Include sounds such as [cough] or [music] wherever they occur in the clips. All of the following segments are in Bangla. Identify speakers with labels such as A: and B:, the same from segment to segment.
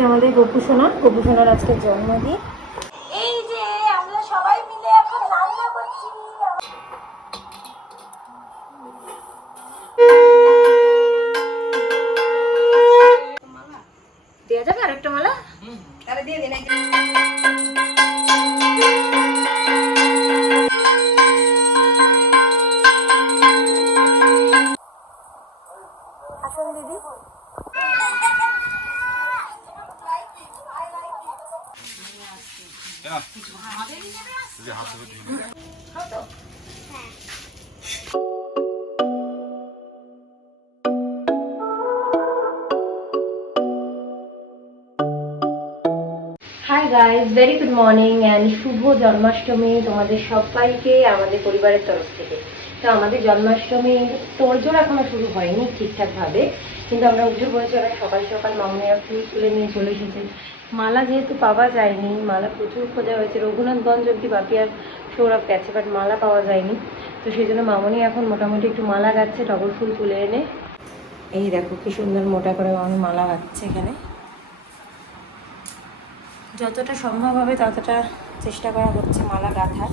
A: আমাদের গোপু সোনা গোপু সোনার আজকে জন্মদিন। Hi guys very good morning and শুভ জন্মাষ্টমী তোমাদের সবাইকে, আমাদের পরিবারের তরফ থেকে। তো আমাদের জন্মাষ্টমী তোড়জোড় এখনও শুরু হয়নি ঠিকঠাকভাবে কিন্তু আমরা উঠে পড়েছি, ওরা সকাল সকাল মামুনিরা ফুল তুলে নিয়ে চলে এসেছে। মালা যেহেতু পাওয়া যায়নি, মালা প্রচুর খোঁজা হয়েছে রঘুনাথগঞ্জ অব্দি বাকি আর সৌরভ গেছে বাট মালা পাওয়া যায়নি। তো সেই জন্য মামনি এখন মোটামুটি একটু মালা গাচ্ছে, টগর ফুল তুলে এনে। এই দেখো কি সুন্দর মোটা করে মামনি মালা গাচ্ছে এখানে। যতটা সম্ভব হবে ততটা চেষ্টা করা হচ্ছে মালা গাঁথার।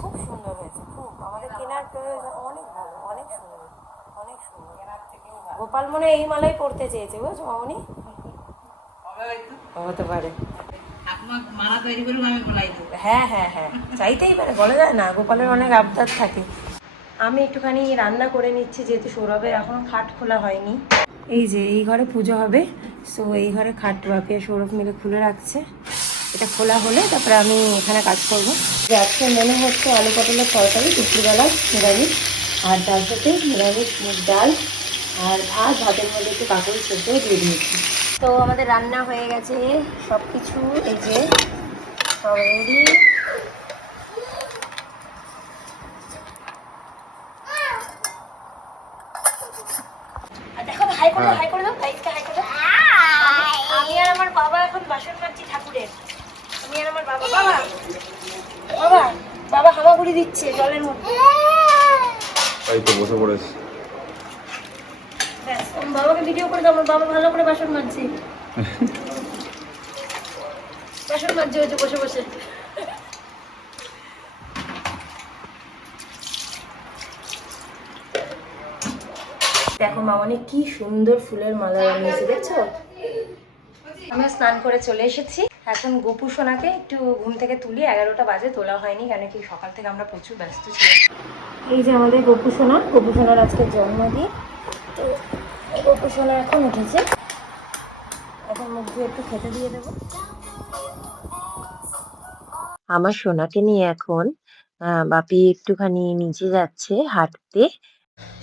A: খুব সুন্দর হয়েছে, খুব। আমাদের কেনার প্রয়োজন অনেক ভালো, অনেক সুন্দর অনেক সুন্দর। গোপাল মনে এই মালাই পড়তে চেয়েছে, বুঝছ মামনি? হতে পারে। হ্যাঁ হ্যাঁ হ্যাঁ চাইতেই পারে, বলা যায় না, গোপালের অনেক আবদার থাকে। আমি একটুখানি রান্না করে নিচ্ছি, যেহেতু সৌরভের এখনও খাট খোলা হয়নি। এই যে, এই ঘরে পুজো হবে। সো এই ঘরে খাট বাপি আর সৌরভ মিলে খুলে রাখছে। এটা খোলা হলে তারপরে আমি এখানে কাজ করব। যে আজকে মনে হচ্ছে আলু পটলের তরকারি দুপুরবেলা নিরামিষ, আর তার সাথে নিরামিষ মুগ ডাল, আর ভাত ভাতের মধ্যে একটু কাকুরি সেদ্ধ দিয়ে দিয়েছি। তো আমাদের রান্না হয়ে গেছে সব কিছু এই যে, সব রেডি আর দেখো হাই করে দাও হাই করে দাও গাইজকে হাই করে দাও। আমি আর আমার বাবা এখন বাসন মাজছি ঠাকুরের। আমি আর আমার বাবা বাবা বাবা বাবা হামাগুড়ি দিচ্ছে জলের মধ্যে।
B: তাই তো বসে পড়েছি।
A: ব্যাস বাবাকে ভিডিও করে দাও আমার বাবা ভালো করে বাসন মাজছে। [laughs] বাসন মাজছে হয়েছে বসে বসে। মামনি কি সুন্দর ফুলের মালা বানিয়েছে দেখছ? আমি স্নান করে চলে এসেছি। এখন গোপু সোনাকে একটু ঘুম থেকে তুলি এগারোটা বাজে তোলা হয়নি কেন কি সকাল থেকে আমরা প্রচুর ব্যস্ত ছিলাম। এই যে আমাদের গোপু সোনা গোপু সোনার আজকে জন্মদিন। তো গোপু সোনা এখন উঠেছে। এখন মুখ দিয়ে একটু খেতে দিয়ে দেবো।
C: আমার সোনাকে নিয়ে এখন আহ, বাপি একটুখানি নিচে যাচ্ছে হাঁটতে।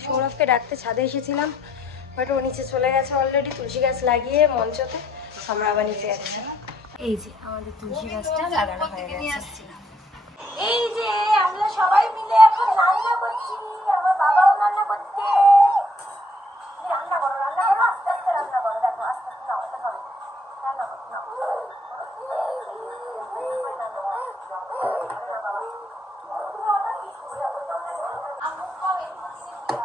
A: সৌরভকে ডাকতে ছাদে এসেছিলাম বাট ও নিচে চলে গেছে অলরেডি তুলসী গাছ লাগিয়ে মঞ্চতে। আমরা আবার নিচে যাচ্ছি। এই যে আমাদের তুলসী গাছটা লাগানো হয়ে গেছে।
D: এই যে আমরা সবাই মিলে এখন রান্না করছি আমার বাবাও রান্না করছে। রান্না করো রান্না করো আস্তে আস্তে রান্না করো। দেখো আস্তে আস্তে নাও এটা হবে রান্না করো নাও।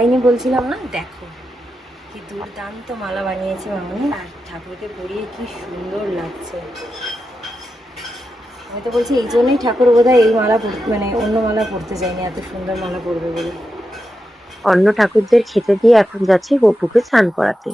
A: পাইনি বলছিলাম না? দেখো কি দুর্দান্ত মালা বানিয়েছে মামনি। আর ঠাকুরকে পরিয়ে কি সুন্দর লাগছে। আমি তো বলছি এই জন্যই ঠাকুর বোধহয় এই মালা মানে অন্য মালা পরতে চাইনি এত সুন্দর মালা পরবে বলে।
C: অন্য ঠাকুরদের খেতে দিয়ে এখন যাচ্ছে গপুকে স্নান করাতে।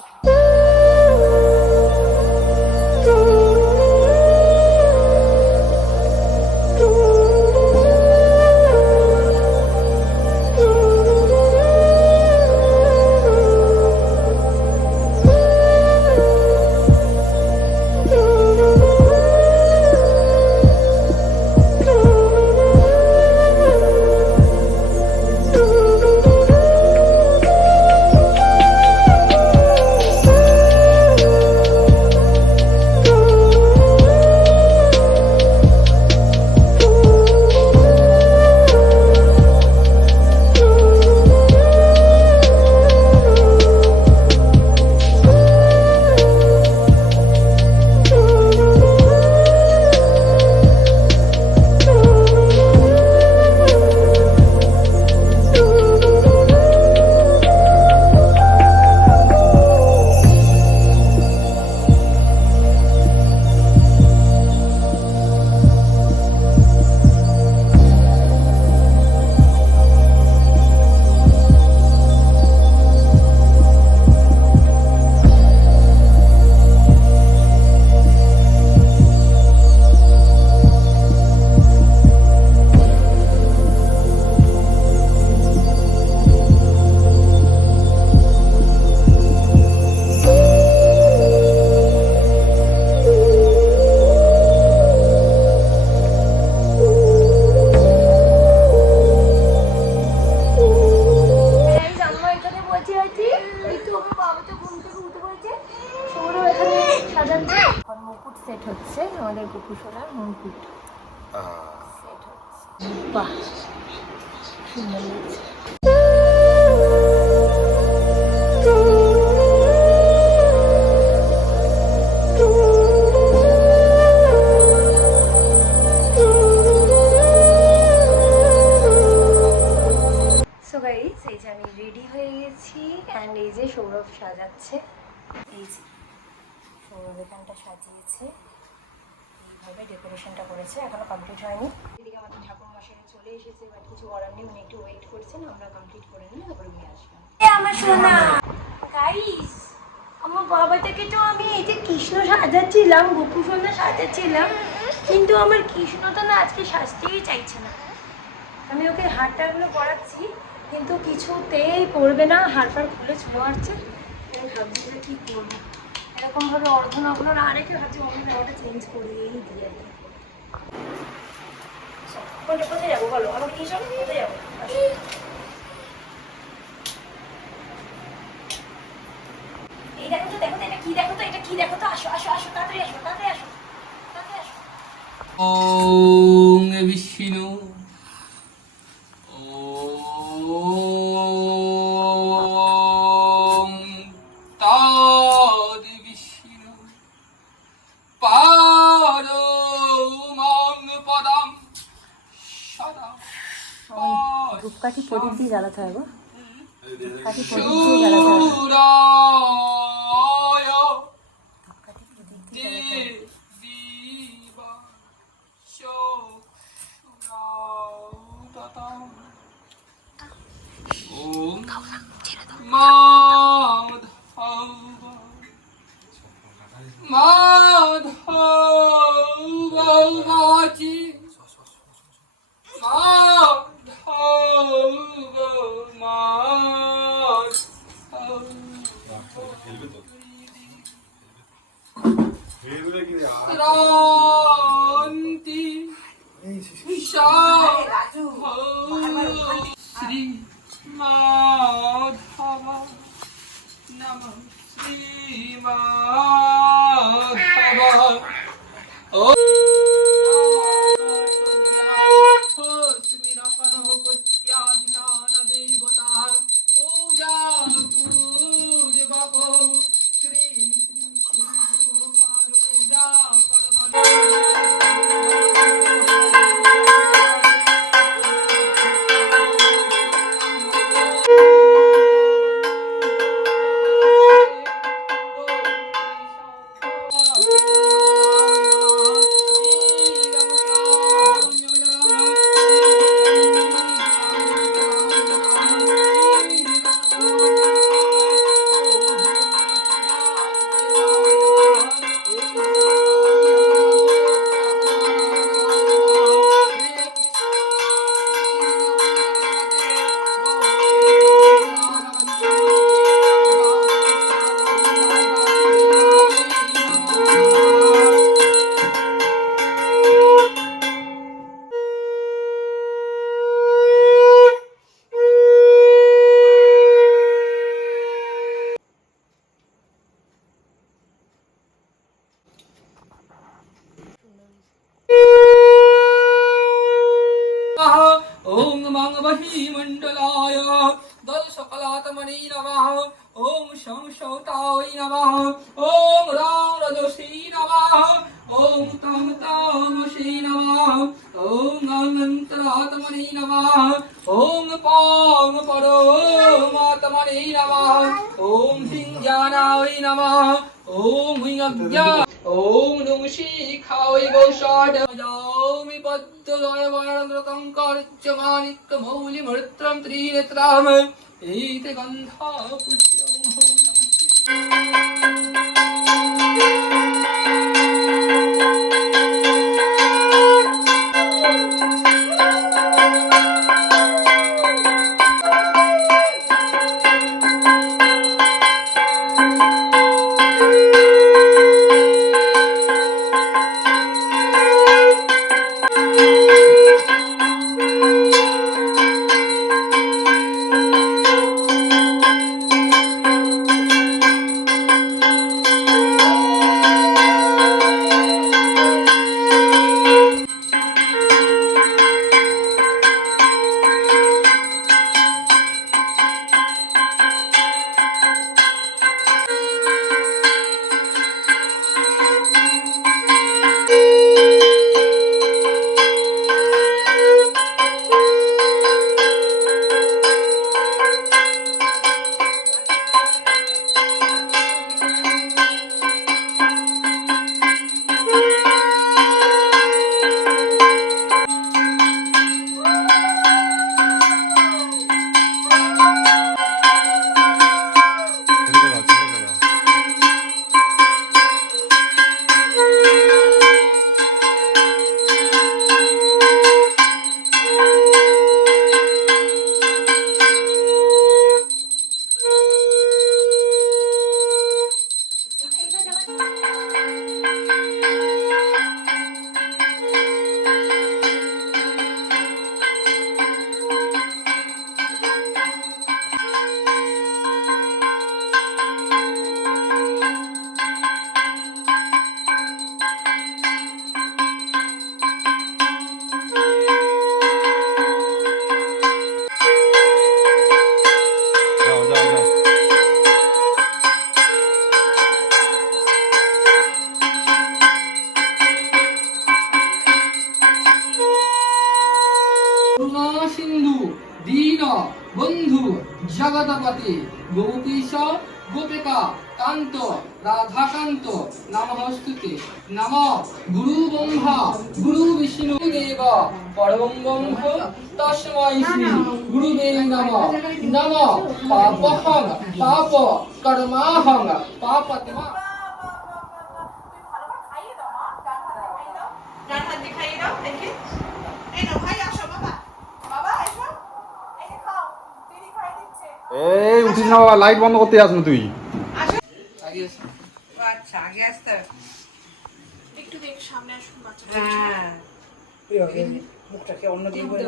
A: এখানটা সাজিয়েছে। এইভাবে ডেকোরেশনটা করেছে, এখনও কমপ্লিট হয়নি। এদিকে আমাদের ঠাকুর মশাই চলে এসেছে, বাট কিছু করার নেই, উনি একটু ওয়েট করছেন, আমরা কমপ্লিট করে নিই, তারপরে উনি আসবেন। আমার সোনা! গাইস আমার বাবাটাকে তো আমি এই যে কৃষ্ণ সাজাচ্ছিলাম, গোপু সোনা সাজাচ্ছিলাম, কিন্তু আমার কৃষ্ণটা না আজকে সাজতেই চাইছে না। আমি ওকে হারটাগুলো পরাচ্ছি, কিন্তু কিছুতেই পড়বে না হাড় ফাড় খুলে আসছে আমি ভাবছি যে কী করব? এরকমভাবে অর্ধনগ্ন না রেখে ভাবছি অন্য জামাটা চেঞ্জ করে দিয়েই দিয়ে। কোনটা কোথায় যাব বলো? আমাকে কি কোথায় যাব? দেখো এটা কি, দেখো এটা কি, দেখো তো, আসো আসো আসো, তাড়াতাড়ি তাড়াতাড়ি আসো
E: ওং বিষ্ণু
A: কাঠি প্রদীপ দিয়ে জ্বালাতে হবে কাঠি প্রদীপ দিয়ে জ্বালাতে হবে
E: Oh. পরমাত্মনি নমঃ। ওম পং পরমাত্মনি নমঃ। ওম হিং জ্ঞানায় নমঃ। ওম হিং অজ্ঞা ওম নুং শিখায় বৌষট যামি পদ্ম লয় বরণং করচ মানিক মৌলি মৃত্রম ত্রিনেত্রাম। এইতে গন্ধ পুষ্যং হোম নমঃ নম গুরু ব্রহ্মা গুরু বিষ্ণু দেব পরম ব্রহ্ম তস্মৈ শ্রী গুরুবে নম। নম পাপহং পাপ কর্মাহং পাপত্মা
F: এই
B: উঠিস না বাবা লাইট বন্ধ করতে যাস না তুই।
E: আগে।
F: আচ্ছা আগে আসতে হবে। একটু দেখ সামনে আসুন বাচ্চা
D: হ্যাঁ।
F: মুখটাকে অন্য দিকে করে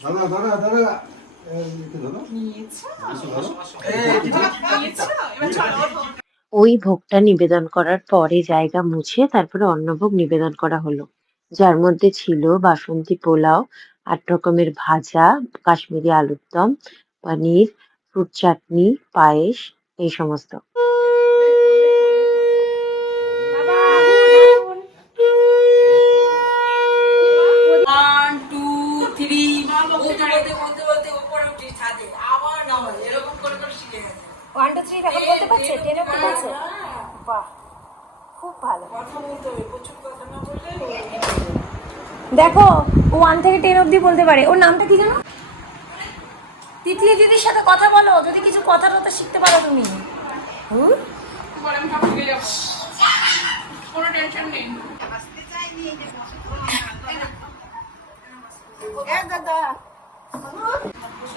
G: দাদা দাদা দাদা
C: ওই ভোগটা নিবেদন করার পরে জায়গা মুছে তারপরে অন্নভোগ নিবেদন করা হলো। যার মধ্যে ছিল বাসন্তী পোলাও আট রকমের ভাজা কাশ্মীরি আলুর দম পনির ফ্রুট চাটনি পায়েস এই সমস্ত।
D: ওয়ান টু থ্রি
A: এখন বলতে পারছে? টেনে বলতে পারছে বাহ খুব ভালো।
D: কথা বলতে হবে প্রচুর কথা না বললে
A: দেখো ওয়ান থেকে টেন অবধি বলতে পারে। ওর নামটা কি জানো? তিতলি দিদির সাথে কথা বলো, যদি কিছু কথা টথা শিখতে পারো তুমি।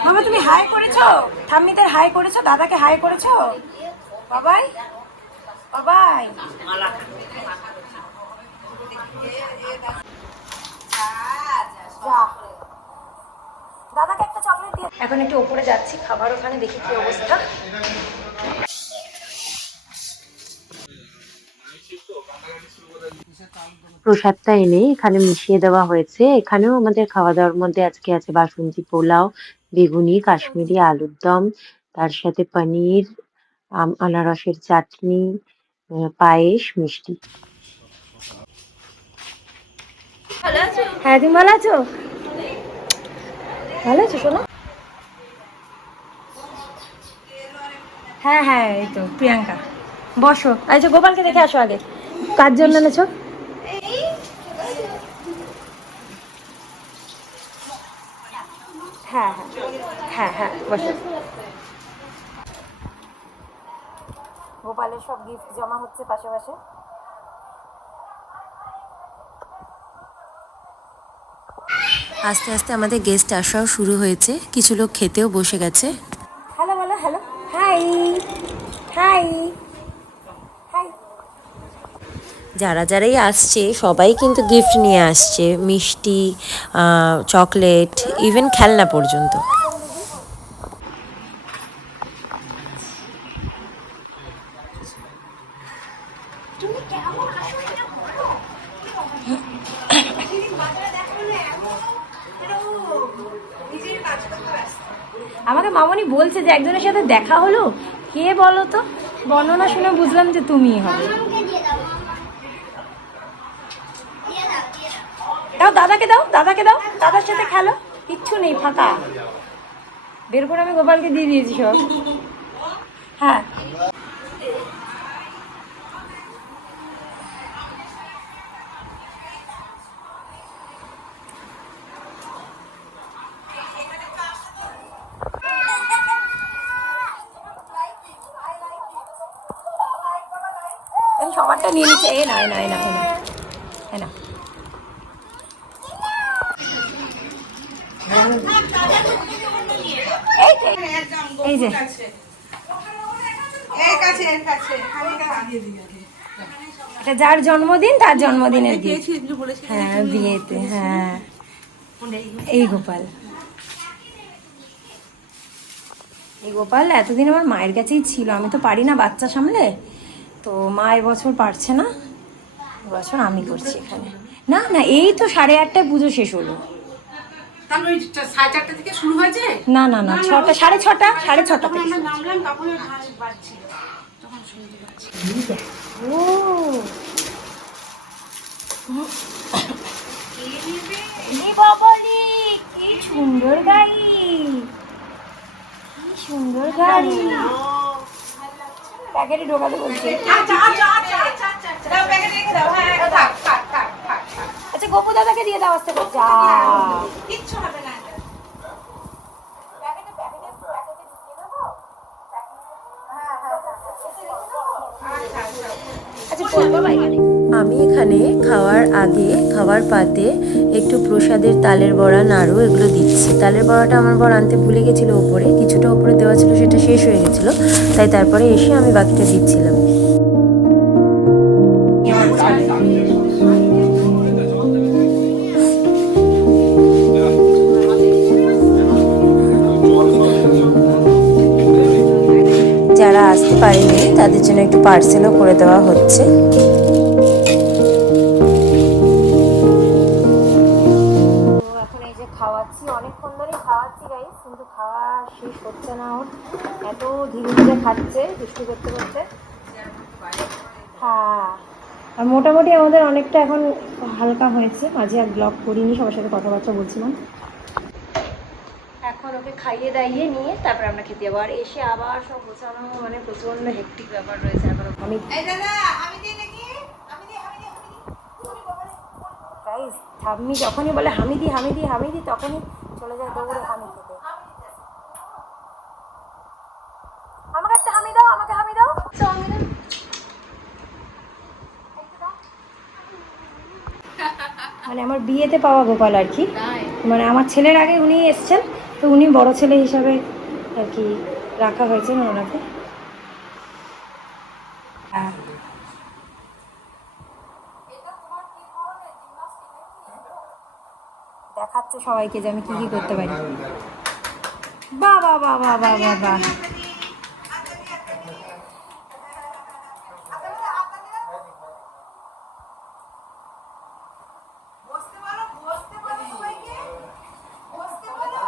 A: মামা, তুমি হাই করেছ? ঠাম্মিদের হাই করেছ? দাদাকে হাই করেছ? বাবাই বাবাই। দাদাকে একটা চকলেট দিয়ে এখন একটু যাচ্ছি, খাবার ওখানে, দেখি কি অবস্থা।
C: প্রসাদটা এনে এখানে মিশিয়ে দেওয়া হয়েছে। এখানেও আমাদের খাওয়া দাওয়ার মধ্যে আজকে আছে বাসন্তী পোলাও, বেগুনি, কাশ্মীরি আলুর দম, তার সাথে পনির আনারসের চাটনি পায়েস, মিষ্টি।
A: হ্যাঁ তুমি ভালো আছো? ভালো আছো, শোনো। হ্যাঁ হ্যাঁ এই তো, প্রিয়াঙ্কা। বসো। আচ্ছা গোপালকে দেখে আসো আগে। কার জন্য এনেছো? হ্যাঁ হ্যাঁ হ্যাঁ হ্যাঁ বসো। গোপালের সব গিফট জমা হচ্ছে পাশে পাশে।
C: আস্তে আস্তে আমাদের গেস্ট আসাও শুরু হয়েছে। কিছু লোক খেতেও বসে গেছে।
A: হ্যালো বলো হ্যালো হাই হাই হাই
C: যারা যারাই আসছে সবাই কিন্তু গিফট নিয়ে আসছে। মিষ্টি চকলেট ইভেন খেলনা পর্যন্ত
A: আমাকে মামনি বলছে যে একজনের সাথে দেখা হলো? কে বলো তো? বর্ণনা শুনে বুঝলাম যে তুমিই হবে। দাও দাদাকে দাও দাদাকে দাও। দাদার সাথে খেলো। কিচ্ছু নেই, ফাঁকা। বের করে আমি গোপালকে দিয়ে দিয়েছি সব। হ্যাঁ আমি সবারটা নিয়ে নিচ্ছি এ না এ না এ না এ না এ না এই যে, যার জন্মদিন তার জন্মদিনের হ্যাঁ বিয়েতে হ্যাঁ। এই গোপাল। এই গোপাল এতদিন আমার মায়ের কাছেই ছিল আমি তো পারি না বাচ্চা সামলে। তো মা এবছর পারছে না? এবছর আমি করছি এখানে। না না এই তো সাড়ে আটটায় পুজো শেষ হলো। না না না ছটা সাড়ে ছটা সাড়ে ছটা থেকে। ও। কি সুন্দর গাড়ি। কি সুন্দর গাড়ি। প্যাকেটে ঢোকাতে বলছে।
D: আচ্ছা
A: গোপু দাদাকে দিয়ে দাও আসতে যা।
D: কিচ্ছু হবে না এটা।
A: আচ্ছা বলব বাইরে আমি এখানে খাওয়ার আগে, খাওয়ার পাতে একটু প্রসাদের তালের বড়া, নাড়ু এগুলো দিচ্ছি। তালের বড়াটা আমার বর আনতে ভুলে গেছিল ওপরে কিছুটা ওপরে দেওয়া ছিল, সেটা শেষ হয়ে গেছিল। তাই তারপরে এসে আমি বাকিটা দিচ্ছিলাম। যারা আসতে পারেনি তাদের জন্য একটু পার্সেলও করে দেওয়া হচ্ছে। অনেকক্ষণ ধরেই খাওয়াচ্ছি গাইস কিন্তু খাওয়া শেষ হচ্ছে না ওর। এত ধীরে ধীরে খাচ্ছে দুষ্টু করতে করতে হ্যাঁ। আর মোটামুটি আমাদের অনেকটা এখন হালকা হয়েছে। মাঝে আর ব্লগ করিনি সবার সাথে কথাবার্তা বলছিলাম। এখন ওকে খাইয়ে দাইয়ে নিয়ে তারপর আমরা খেতে যাব। আর এসে আবার সব গোছানো মানে প্রচণ্ড হেক্টিক ব্যাপার রয়েছে এখন। আমি
D: দাদা আমি দিই নাকি? আমি দিই আমি দিই আমি দিই তুমি বাবা রে,
A: গাইস ঠাম্মি যখনই বলে হামিদি হামিদি হামিদি তখনই চলে যায় দৌড়ে হামি খেতে। আমাকে একটা হামি দাও আমাকে হামি দাও। হামি দাও। মানে আমার বিয়েতে পাওয়া গোপাল আর কি। মানে আমার ছেলের আগে উনি এসছেন তো উনি বড় ছেলে হিসাবে আর কি রাখা হয়েছে ওনাকে। দেখাচ্ছে সবাইকে যে আমি কি কি করতে পারি। বাহ বা বাহ বাহ বা বাহ বাহ
D: বসতে বলো বসতে বলো সবাইকে বসতে বলো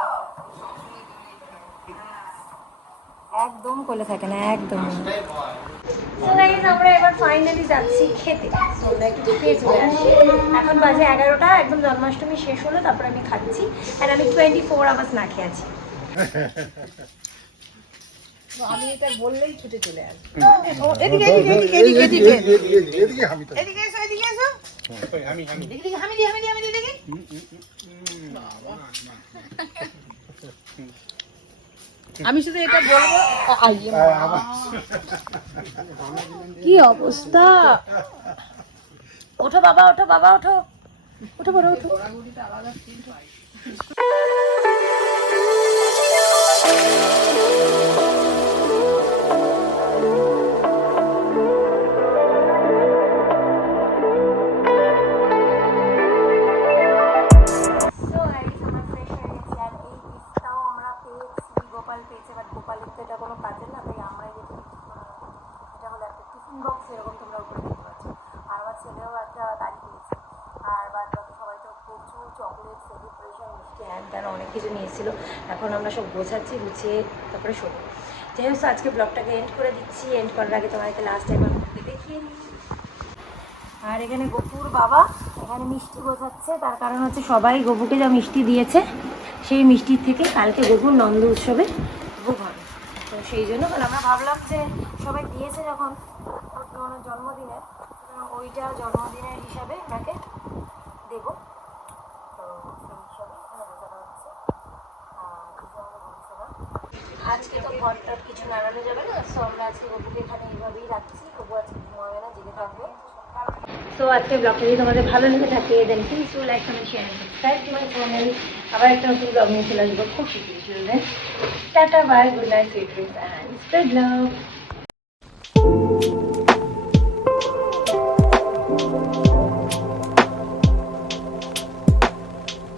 A: একদম কোলে থাকে না একদম আমরা এবার ফাইনালি যাচ্ছি খেতে। আমরা একটু খেয়ে চলে আসি। এখন বাজে এগারোটা একদম জন্মাষ্টমী শেষ হলো তারপর আমি খাচ্ছি। আর আমি টোয়েন্টি ফোর আওয়ার্স না খেয়ে আছি।
D: এদিকে এসো এদিকে এসো। এদিকে হামি দি হামি দি হামি দি দেখি আমি শুধু এটা বলব
A: কি অবস্থা? ওঠো বাবা ওঠো বাবা, ওঠো। ওঠো বড়, ওঠো। So গোছাচ্ছি গুছিয়ে তারপরে শোবো যাই হোক আজকে ব্লগটাকে এন্ড করে দিচ্ছি। এন্ড করার আগে তোমাদেরকে লাস্ট একবার দেখিয়ে নিই আর এখানে গপুর বাবা, এখানে মিষ্টি গোছাচ্ছে তার কারণ হচ্ছে সবাই গপুকে যা মিষ্টি দিয়েছে, সেই মিষ্টির থেকে কালকে গপুর নন্দ উৎসবে ভোগ হবে। তো সেই জন্য আমরা ভাবলাম যে সবাই দিয়েছে যখন জন্মদিনে ওইটা জন্মদিনের হিসাবে ওনাকে দেবো তো সেই হিসাবে এখানে গোছানো হচ্ছে আর এই যে আমাদের গপুসোনা। আজকে তো ঘর টট কিছু নাড়ানো যাবে না সো আমরা আজকে গপুকে এখানে এইভাবেই রাখছি। গপু আজকে ঘুমাবে না, জেগে থাকবে। সো আজকে ব্লগটা যদি তোমাদের ভালো লেগে থাকে then please to like comment share subscribe to my channel আবার একটা নতুন ব্লগ নিয়ে চলে আসব। খুব শীঘ্রই tata bye good night sweet dreams and spread love